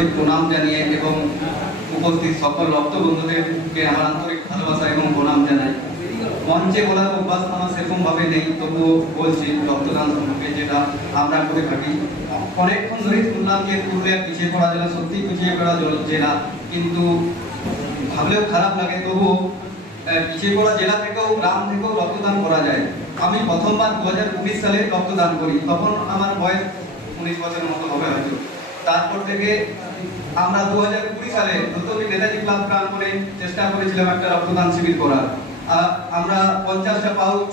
আন্তরিক প্রণাম জানিয়ে এবং উপস্থিত সকল রক্ত বন্ধুদেরকে আমার আন্তরিক ভালোবাসা এবং প্রণাম জানাই। মঞ্চে বলার অভ্যাস আমার সেরকম ভাবে নেই, তবুও বলছি রক্তদান সম্পর্কে যেটা আমরা করে থাকি। অনেকক্ষণ ধরেই শুনলাম যে পুরুলিয়া পিছিয়ে পড়া জেলা, সত্যি পিছিয়ে পড়া জেলা, কিন্তু ভাবলেও খারাপ লাগে। তবুও পিছিয়ে পড়া জেলা থেকেও গ্রাম থেকেও রক্তদান করা যায়। আমি প্রথমবার 2019 সালে রক্তদান করি, তখন আমার বয়স 19 বছরের মতো হবে হয়তো। তারপর থেকে আমরা 2020 সালে নতুন নেতাজি ক্লাব প্রাণ করে চেষ্টা করেছিলাম একটা রক্তদান শিবির করার। আমরা 50টা পাউচ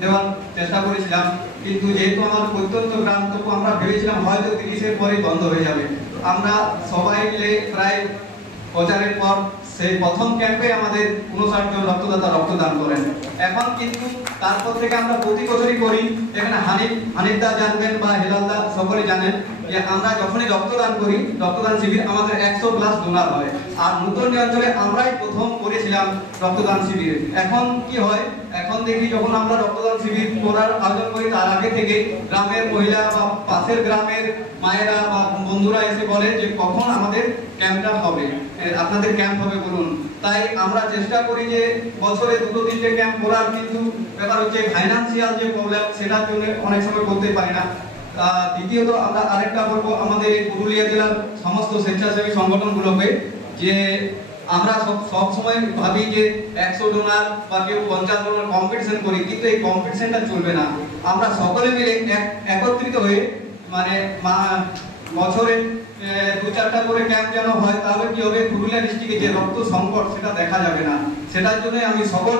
দেওয়ার চেষ্টা করেছিলাম, কিন্তু যেহেতু আমার প্রত্যন্ত গ্রাম, তবু আমরা ভেবেছিলাম হয়তো 30-এর পরেই বন্ধ হয়ে যাবে। আমরা সবাই মিলে প্রায় প্রচারের পর সেই প্রথম ক্যাম্পে আমাদের 59 জন রক্তদাতা রক্তদান করেন। এখন কিন্তু তারপর থেকে আমরা প্রতি বছরই করি। এখানে হানিফদা জানবেন বা হেলালদা সকলে জানেন যে আমরা যখনই রক্তদান করি, রক্তদান শিবির আমাদের 100+ ডোনার হয়। আর নতুন অঞ্চলে আমরাই প্রথম করেছিলাম রক্তদান শিবির। এখন কি হয়, এখন দেখি যখন আমরা রক্তদান শিবির করার আয়োজন করি, তার আগে থেকে গ্রামের মহিলা বা পাশের গ্রামের মায়েরা বা বন্ধুরা এসে বলে যে কখন আমাদের ক্যাম্পটা হবে, আপনাদের ক্যাম্প হবে বলুন। তাই আমরা চেষ্টা করি যে বছরে 2-3টে ক্যাম্প করার, কিন্তু ব্যাপার হচ্ছে ফাইন্যান্সিয়াল যে প্রবলেম, সেটার জন্য অনেক সময় করতে পারি না। দ্বিতীয়ত আমরা আরেকটা বলবো আমাদের পুরুলিয়া জেলার সমস্ত স্বেচ্ছাসেবী সংগঠনগুলোকে, যে আমরা সব সময় ভাবি যে 100 ডোনার বা কেউ 50 ডোনার কম্পিটিশন করি, কিন্তু এই কম্পিটিশনটা চলবে না। আমরা সকলে মিলে একত্রিত হয়ে মানে বছরে 2-4টা করে ক্যাম্প যেন হয়, তাহলে কি হবে, পুরুলিয়া ডিস্ট্রিক্টে যে রক্ত সংকট সেটা দেখা যাবে না। সেটার জন্য আমি সকল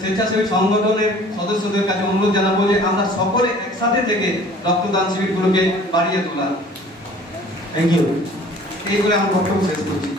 স্বেচ্ছাসেবী সংগঠনের সদস্যদের কাছে অনুরোধ জানাবো যে আমরা সকলে একসাথে থেকে রক্তদান শিবিরগুলোকে বাড়িয়ে তোলা। Thank you. এই বলে আমার বক্তব্য শেষ করছি।